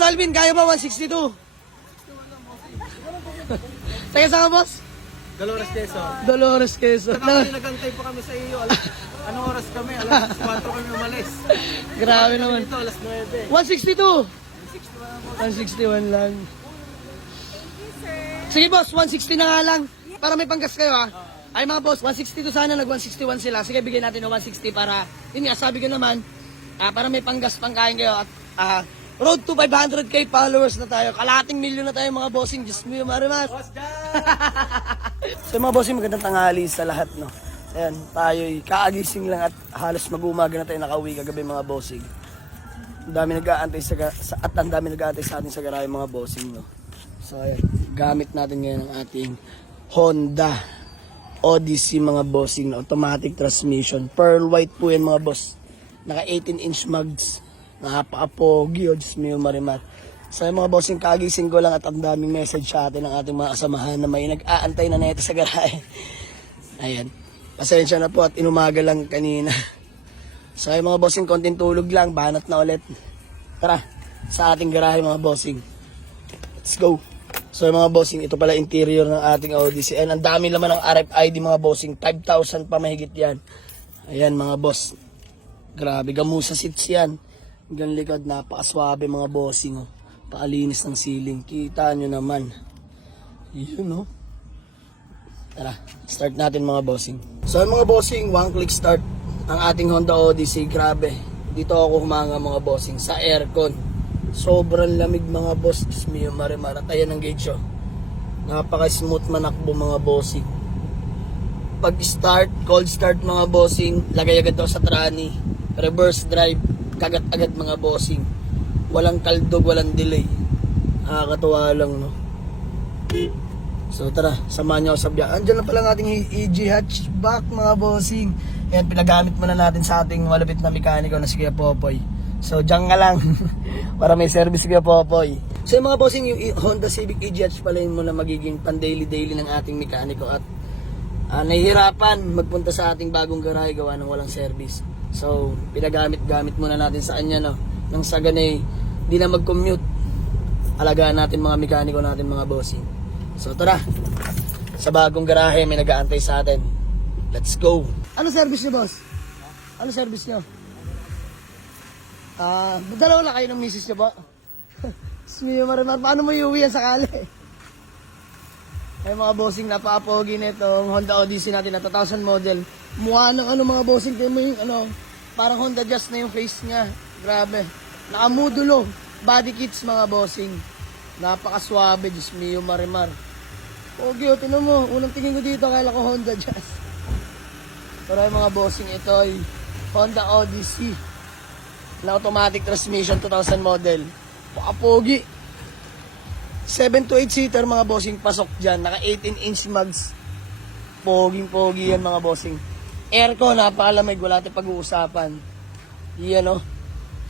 Boss Alvin, kaya ba 162? Taga saan ka, boss? Dolores Quezon. Dolores Quezon. Saka nagantay pa kami sa iyo. Anong oras kami? Alas 4 kami umalis. Grabe naman. Ito, alas 9. 162. 161 lang. Sige boss, 160 na nga lang. Para may panggas kayo ha. Ay mga boss, 162 sana, nag-161 sila. Sige, bigyan natin ng 160 para, yun nga, sabi ko naman, para may panggas pangkain kayo. At road to 500k followers na tayo. Kalating milyon na tayo mga bossing. Diyos mo yung marimas. So mga bossing, magandang tanghali sa lahat, no. Ayan, tayo'y kaagising lang at halos mag-umaga na tayo nakauwi kagabi mga bossing. Ang dami nag-aantay at ang dami nag-aantay sa atin sa garahe mga bossing, no. So ayan, gamit natin ngayon ang ating Honda Odyssey mga bossing, no. Automatic transmission. Pearl white po yan mga boss. Naka 18-inch mugs. Napaka-pogi, o Diyos mo yung marimar. So yung mga bossing, kagising ko lang at ang daming message sa atin ng ating mga kasamahan na may nag-aantay na neto sa garahe. Ayan. Pasensya na po at inumaga lang kanina. So yung mga bossing, konting tulog lang, banat na ulit. Tara, sa ating garahe mga bossing. Let's go. So yung mga bossing, ito pala interior ng ating Odyssey. And ang dami naman ng RFID mga bossing, 5,000 pa mahigit yan. Ayan mga boss. Grabe, gamusa seats yan. Hanggang likod, napakaswabe mga bossing. Oh. Paalinis ng ceiling. Kita nyo naman. Yun, no? Tara, start natin mga bossing. So mga bossing, one click start ang ating Honda Odyssey. Grabe. Dito ako humanga mga bossing sa aircon. Sobrang lamig mga boss. Diyos mo yung marimar. At ayan ang gauge, oh. Napaka-smooth manakbo mga bossing. Pag start, cold start mga bossing, lagay agad daw sa trani. Reverse drive, kagat agad mga bossing. Walang kaldog, walang delay. Nakakatuwa lang, no. So tara, samahan niyo ako sa biyak. Andiyan na pala ang ating EG hatchback mga bossing. Ayan, pinagamit muna natin sa ating malapit na mekaniko na si Kuya Popoy. So diyan nga lang para may service si Kuya Popoy. So yung mga bossing, yung Honda Civic EG hatch pala yung muna magiging pan daily ng ating mekaniko. At nahihirapan magpunta sa ating bagong garahe gawa ng walang service. So, pinagamit-gamit muna natin sa kanya, no. Nang sa ganay, di na mag-commute. Alagaan natin mga mekaniko natin, mga bossing. So, tara. Sa bagong garahe, may nag-aantay sa atin. Let's go. Ano service niyo, boss? Ano service niyo? Dalawa lang kayo ng misis niyo po. Smiyo marimar, paano mo iuwi yan sakali? Ay mga bossing, napaka-pogi nitong Honda Odyssey natin na 2000 model. Mukha ng mga bossing, tayo mo yung parang Honda Jazz na yung face niya. Grabe. Nakamudulo. Body kits mga bossing. Napaka-swabe, Diyos mio marimar. Pogi, o, tinan mo. Unang tingin ko dito, kala ko Honda Jazz. Pero yung mga bossing, ito ay Honda Odyssey na automatic transmission 2000 model. Paka-pogi. 7 to 8 seater mga bossing, pasok dyan. Naka 18-inch mugs. Poging-pogi yan mga bossing. Aircon, napakalamig. Wala tayong pag-uusapan. Yan, no?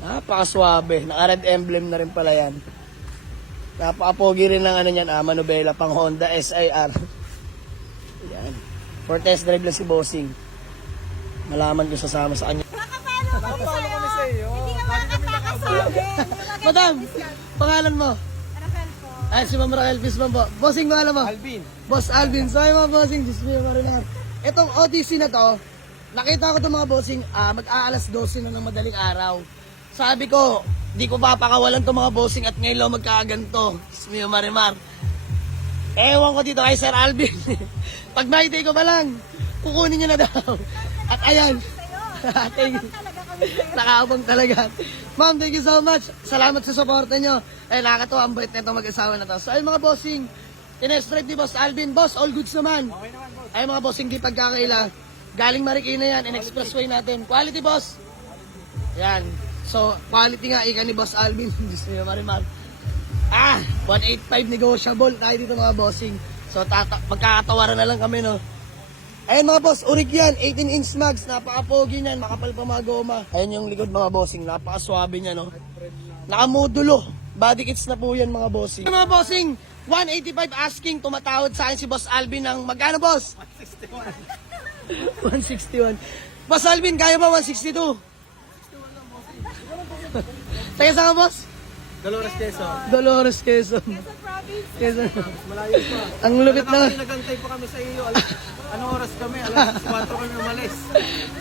Napakaswabe. Naka red emblem na rin pala yan. Napaka-pogi rin lang yan. Manubela pang Honda SIR. Yan. For test drive lang si bossing. Malaman ko sasama sa kanya. Nakapalo kami sa iyo. Hindi ka makakakasabi. Madam, pangalan mo? Ay, si Ma'am Raquel Pisman po. Bossing, pangalan mo? Alvin. Boss Alvin. So, yung mga bossing, Diyos mo yung marinar. Itong Odyssey na to, nakita ko itong mga bossing, mag-aalas 12 na ng madaling araw. Sabi ko, di ko papakawalan itong mga bossing at ngayon lang magkakaganto. Diyos mo yung marimar. Ewan ko dito kay Sir Alvin. Pag Friday ko ba lang, kukunin niyo na daw. At ayan. Thank you. Nakaabang talaga. Ma'am, thank you so much. Salamat sa suporta nyo. Nakakatawa ang bait nito mag-asawa na to. So ay mga bossing, tinest drive ni Boss Alvin. Boss, all goods naman. Okay naman, boss. Ay mga bossing, di pagkakaila. Galing Marikina yan, in expressway natin. Quality, boss. Yan. So, quality nga, ika ni Boss Alvin. Diyos niyo, marimar. 185 negotiable tayo dito mga bossing. So, magkakatawaran na lang kami, no. Ayun mga boss, urig yan, 18-inch mags, napaka-pogi niyan, makapal pa mga goma. Ayun yung likod mga bossing, napaka-swabe niya, no. Nakamodulo, body kits na po yan mga bossing. Mga bossing, 185 asking, tumatawad sa akin si Boss Alvin ng magkano, boss? 161. 161. Boss Alvin, kaya ba 162? Taga saan ka, boss? Dolores Quezon. Dolores, Quezon. Sa province. Quezon. Malayo pa. Ang lupit na. Nagantay pa kami sa iyo. Anong oras kami? Alas 4 kami umalis.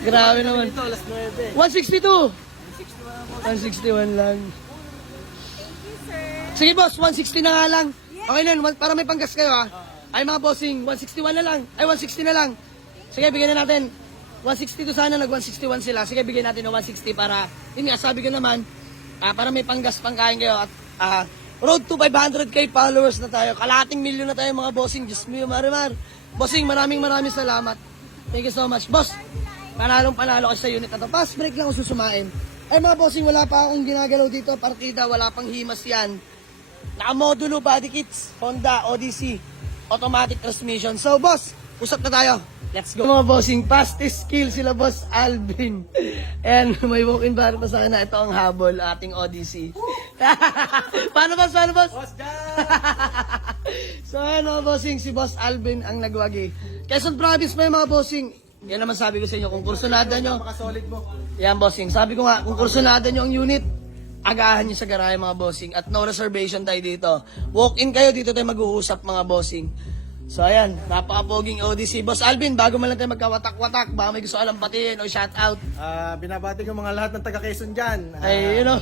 Grabe naman. Ito, alas 9. 162. 161 lang. Sige boss, 160 na nga lang. Okay na, para may panggas kayo ha. Ay mga bossing, 161 na lang. Ay 160 na lang. Sige, bigyan na natin. 162 sana, nag-161 sila. Sige, bigyan natin ng 160 para, yun nga, sabi ko naman, para may panggas pangkain kayo. At road to 500k followers na tayo. Kalating milyon na tayo mga bossing. Diyos mo, Marimar. Bossing, maraming salamat. Thank you so much. Boss, panalo kayo sa unit na to. Pass break lang ako susumain. Ay mga bossing, wala pa akong ginagalaw dito. Partida, wala pang himas yan. Nakamodulo body kits, Honda Odyssey, automatic transmission. So boss, usap na tayo. Let's go. Mga bossing, fastest skill sila boss Alvin. And may walk-in bar pa sana. Ito ang habol, ating Odyssey. Paano boss? Boss Jan! So ano mga bossing, si boss Alvin ang nagwagi. Quezon Province may mga bossing. Yan naman sabi ko sa inyo, kung kursunada nyo. Makasolid mo. Yan bossing, sabi ko nga, kung kursunada nyo ang unit, agahan nyo sa garahe mga bossing. At no reservation tayo dito. Walk-in kayo, dito tayo mag-uusap mga bossing. So ayan, napaka-poging Odyssey. Boss Alvin, bago man lang tayo magkawatak-watak, baka may gusto alam patiin o shout out. Binabati ko mga lahat ng taga Quezon dyan. Ay, you know.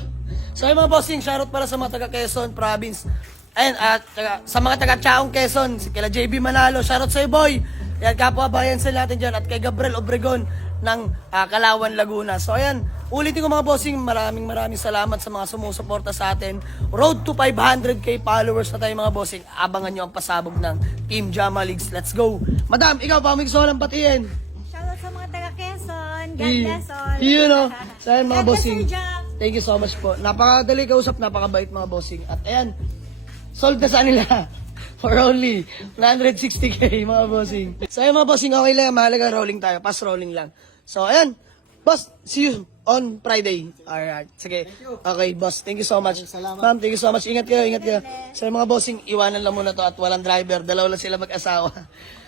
So ay mga bossing, shoutout para sa mga taga Quezon Province. Ayun, at sa mga taga Chaong Quezon, si kila JB Manalo, shoutout sa boy. Yan, kapwa bayan sa natin dyan. At kay Gabriel Obregon ng Kalawan, Laguna. So ayan, ulitin ko mga bossing, maraming salamat sa mga sumusuporta sa atin. Road to 500k followers na tayo mga bossing. Abangan nyo ang pasabog ng Team Jama Leagues. Let's go. Madam, ikaw pa may gusto lang patiin. Shoutout sa mga taga Quezon. God bless all. You know, so ayan mga God bless bossing. Sir Jam. Thank you so much po. Napakadali kausap, napakabait mga bossing. At ayan, sold na sa nila. For only 160k mga bossing. So ayan mga bossing, okay lang. Mahalaga rolling tayo. Pass rolling lang. So ayan, boss, see you on Friday. Alright, sige. Okay, boss, thank you so much. Salamat. Ma'am, thank you so much. Ingat kayo. So mga bossing, iwanan lang muna to at walang driver. Dalawa lang sila mag-asawa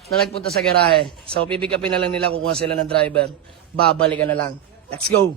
na nagpunta sa garahe. So pipick upin na lang nila, kukuha sila ng driver. Babalikan na lang. Let's go.